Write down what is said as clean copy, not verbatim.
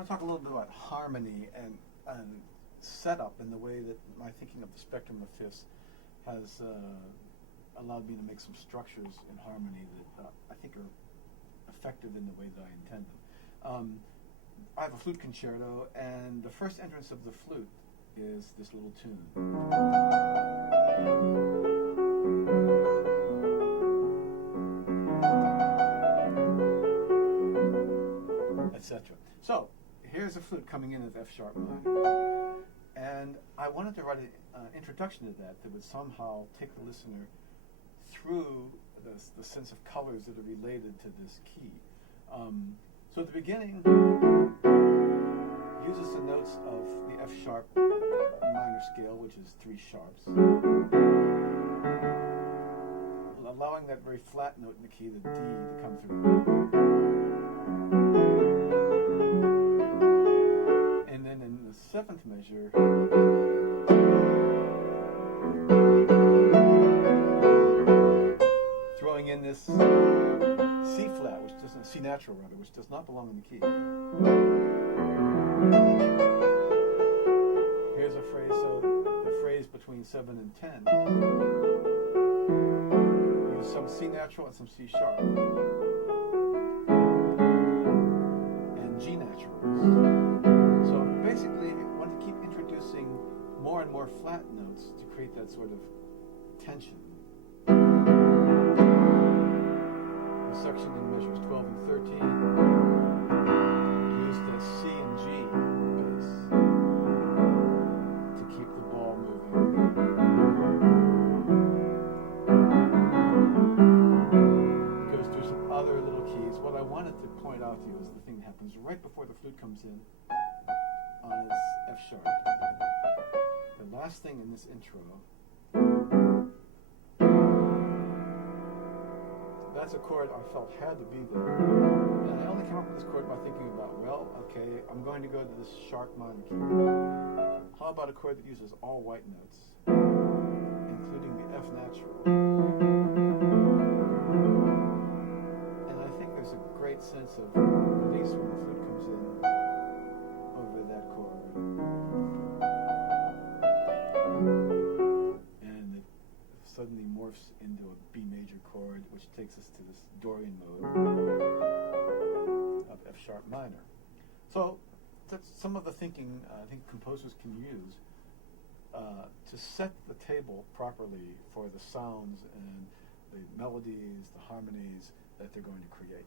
want to talk a little bit about harmony and setup in the way that my thinking of the spectrum of fifths has allowed me to make some structures in harmony that I think are effective in the way that I intend them. I have a flute concerto, and the first entrance of the flute is this little tune. Etc. So, here's a flute coming in as F sharp minor. And I wanted to write an introduction to that would somehow take the listener through the sense of colors that are related to this key. So at the beginning, uses the notes of the F sharp minor scale, which is 3 sharps, allowing that very flat note in the key, the D, to come through. And then in the 7th measure, throwing in this C flat, which doesn't, C natural rather, which does not belong in the key. Here's a phrase, so the phrase between 7 and 10. Use some C natural and some C sharp. And G naturals. So basically, you want to keep introducing more and more flat notes to create that sort of tension. Section in measures 12 and 13 use the C and G bass to keep the ball moving. It goes through some other little keys. What I wanted to point out to you is the thing that happens right before the flute comes in on its F sharp. The last thing in this intro, that's a chord I felt had to be there. And I only came up with this chord by thinking about, well, okay, I'm going to go to this sharp minor key. How about a chord that uses all white notes, including the F natural? And I think there's a great sense of release when the flute comes in over that chord. And it suddenly morphs into a B major chord, which takes us to this Dorian mode of F sharp minor. So that's some of the thinking I think composers can use to set the table properly for the sounds and the melodies, the harmonies that they're going to create.